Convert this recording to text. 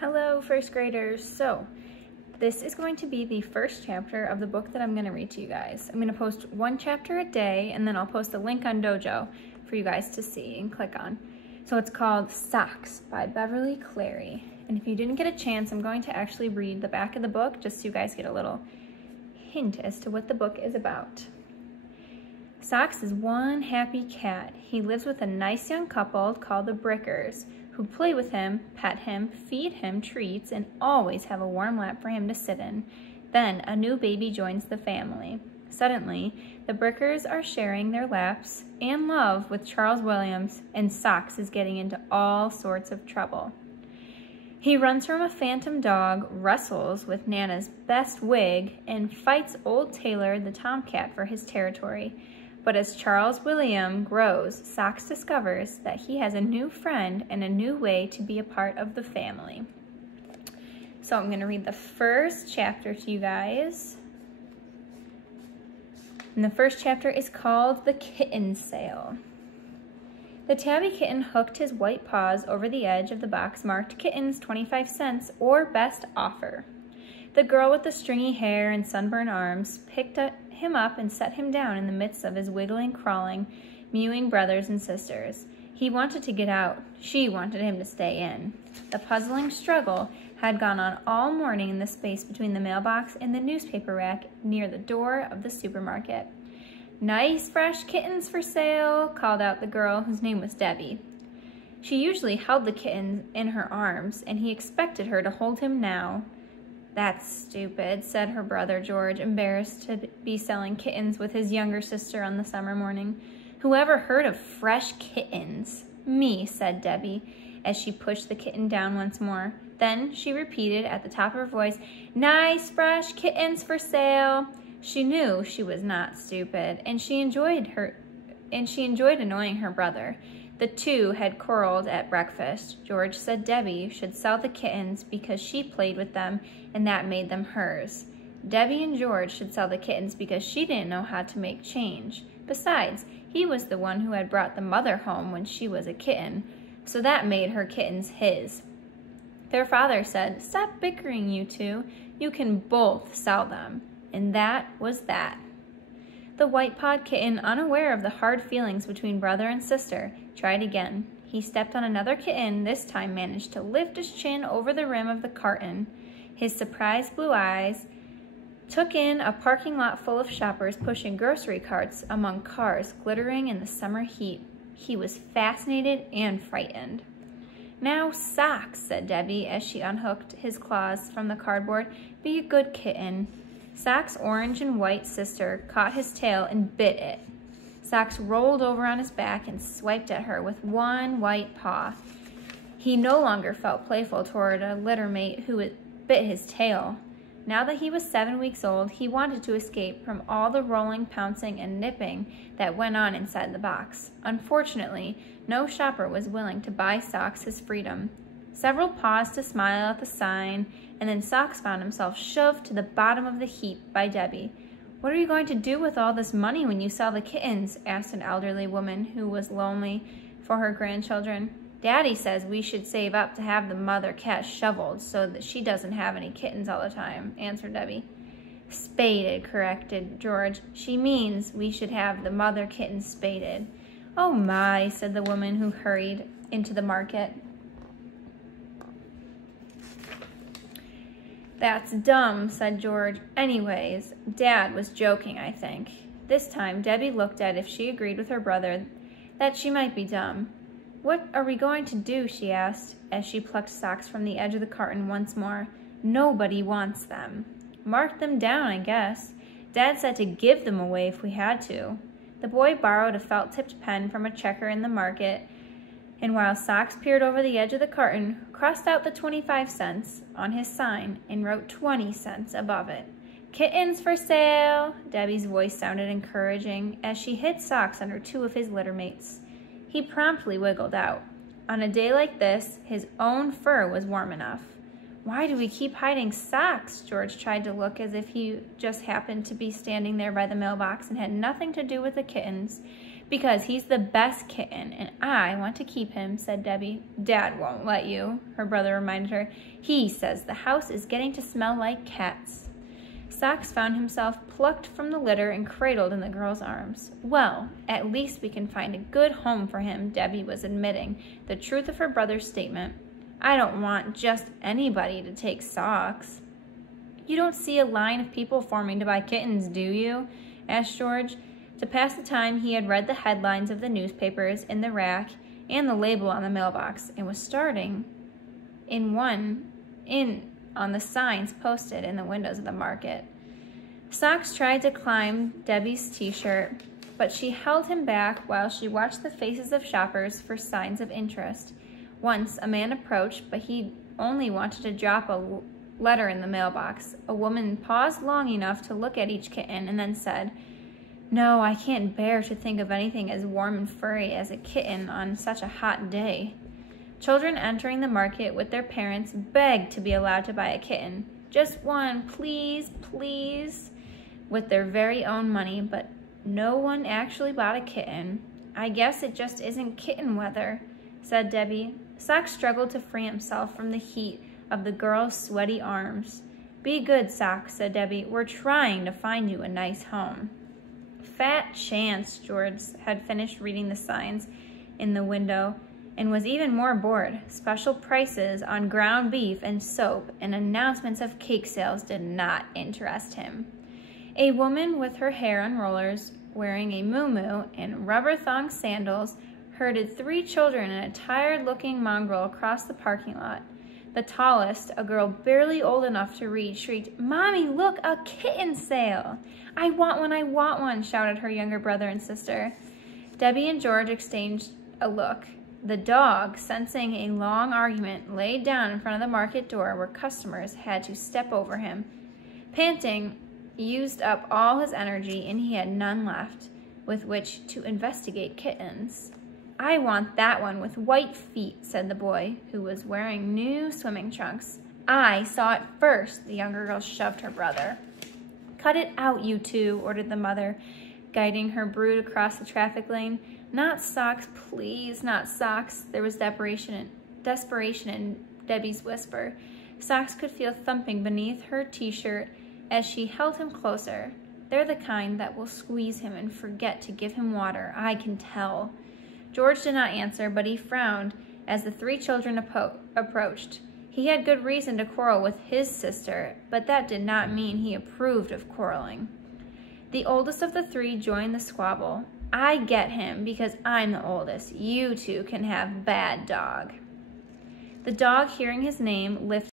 Hello, first graders. So this is going to be the first chapter of the book that I'm going to read to you guys. I'm going to post one chapter a day, and then I'll post a link on Dojo for you guys to see and click on. So it's called Socks by Beverly Cleary. And if you didn't get a chance, I'm going to actually read the back of the book just so you guys get a little hint as to what the book is about. Socks is one happy cat. He lives with a nice young couple called the Brickers, who play with him, pet him, feed him treats, and always have a warm lap for him to sit in. Then a new baby joins the family. Suddenly, the Brickers are sharing their laps and love with Charles Williams, and Socks is getting into all sorts of trouble. He runs from a phantom dog, wrestles with Nana's best wig, and fights old Taylor the tomcat for his territory. But as Charles William grows, Socks discovers that he has a new friend and a new way to be a part of the family. So I'm going to read the first chapter to you guys. And the first chapter is called The Kitten Sale. The tabby kitten hooked his white paws over the edge of the box marked Kittens 25 cents or Best Offer. The girl with the stringy hair and sunburned arms picked him up and set him down in the midst of his wiggling, crawling, mewing brothers and sisters. He wanted to get out. She wanted him to stay in. The puzzling struggle had gone on all morning in the space between the mailbox and the newspaper rack near the door of the supermarket. "Nice fresh kittens for sale," called out the girl, whose name was Debbie. She usually held the kitten in her arms, and he expected her to hold him now. "That's stupid," said her brother George, embarrassed to be selling kittens with his younger sister on the summer morning. "Whoever heard of fresh kittens?" "Me," said Debbie, as she pushed the kitten down once more. Then she repeated at the top of her voice, "Nice fresh kittens for sale." She knew she was not stupid, and she enjoyed annoying her brother. The two had quarreled at breakfast. George said Debbie should sell the kittens because she played with them and that made them hers. Debbie and George should sell the kittens because she didn't know how to make change. Besides, he was the one who had brought the mother home when she was a kitten, so that made her kittens his. Their father said, "Stop bickering, you two. You can both sell them." And that was that. The white-pawed kitten, unaware of the hard feelings between brother and sister, tried again. He stepped on another kitten, this time managed to lift his chin over the rim of the carton. His surprised blue eyes took in a parking lot full of shoppers pushing grocery carts among cars glittering in the summer heat. He was fascinated and frightened. "Now, Socks," said Debbie as she unhooked his claws from the cardboard, "be a good kitten." Socks' orange and white sister caught his tail and bit it. Socks rolled over on his back and swiped at her with one white paw. He no longer felt playful toward a littermate who bit his tail. Now that he was 7 weeks old, he wanted to escape from all the rolling, pouncing, and nipping that went on inside the box. Unfortunately, no shopper was willing to buy Socks his freedom. Several paused to smile at the sign, and then Socks found himself shoved to the bottom of the heap by Debbie. "What are you going to do with all this money when you sell the kittens?" asked an elderly woman who was lonely for her grandchildren. "Daddy says we should save up to have the mother cat shoveled so that she doesn't have any kittens all the time," answered Debbie. "Spaded," corrected George. "She means we should have the mother kitten spaded." "Oh my," said the woman who hurried into the market. "That's dumb," said George. "Anyways, Dad was joking, I think." This time, Debbie looked at if she agreed with her brother that she might be dumb. "What are we going to do?" she asked, as she plucked Socks from the edge of the carton once more. "Nobody wants them." "Mark them down, I guess. Dad said to give them away if we had to." The boy borrowed a felt-tipped pen from a checker in the market, and while Socks peered over the edge of the carton, crossed out the 25 cents on his sign and wrote 20 cents above it. "Kittens for sale!" Debbie's voice sounded encouraging as she hid Socks under two of his littermates. He promptly wiggled out. On a day like this, his own fur was warm enough. "Why do we keep hiding Socks?" George tried to look as if he just happened to be standing there by the mailbox and had nothing to do with the kittens. Because he's the best kitten, and I want to keep him, said Debbie. Dad won't let you, her brother reminded her. He says the house is getting to smell like cats. Socks found himself plucked from the litter and cradled in the girl's arms. Well, at least we can find a good home for him, Debbie was admitting the truth of her brother's statement. I don't want just anybody to take Socks. You don't see a line of people forming to buy kittens, do you? Asked George. To pass the time, he had read the headlines of the newspapers in the rack and the label on the mailbox and was starting on the signs posted in the windows of the market. Socks tried to climb Debbie's t-shirt, but she held him back while she watched the faces of shoppers for signs of interest. Once, a man approached, but he only wanted to drop a letter in the mailbox. A woman paused long enough to look at each kitten and then said, No, I can't bear to think of anything as warm and furry as a kitten on such a hot day. Children entering the market with their parents begged to be allowed to buy a kitten. Just one, please, please, with their very own money, but no one actually bought a kitten. I guess it just isn't kitten weather, said Debbie. Socks struggled to free himself from the heat of the girl's sweaty arms. Be good, Socks, said Debbie. We're trying to find you a nice home. Fat chance. George had finished reading the signs in the window and was even more bored. Special prices on ground beef and soap and announcements of cake sales did not interest him. A woman with her hair on rollers, wearing a muumuu and rubber-thong sandals, herded 3 children and a tired-looking mongrel across the parking lot. The tallest, a girl barely old enough to read, shrieked, Mommy, look, a kitten sale! I want one, shouted her younger brother and sister. Debbie and George exchanged a look. The dog, sensing a long argument, laid down in front of the market door where customers had to step over him. Panting, used up all his energy, and he had none left with which to investigate kittens. I want that one with white feet, said the boy, who was wearing new swimming trunks. I saw it first, the younger girl shoved her brother. Cut it out, you two, ordered the mother, guiding her brood across the traffic lane. Not Socks, please, not Socks. There was desperation in Debbie's whisper. Socks could feel thumping beneath her t-shirt as she held him closer. They're the kind that will squeeze him and forget to give him water, I can tell. George did not answer, but he frowned as the 3 children approached. He had good reason to quarrel with his sister, but that did not mean he approved of quarreling. The oldest of the 3 joined the squabble. I get him because I'm the oldest. You two can have Bad Dog. The dog, hearing his name, lifted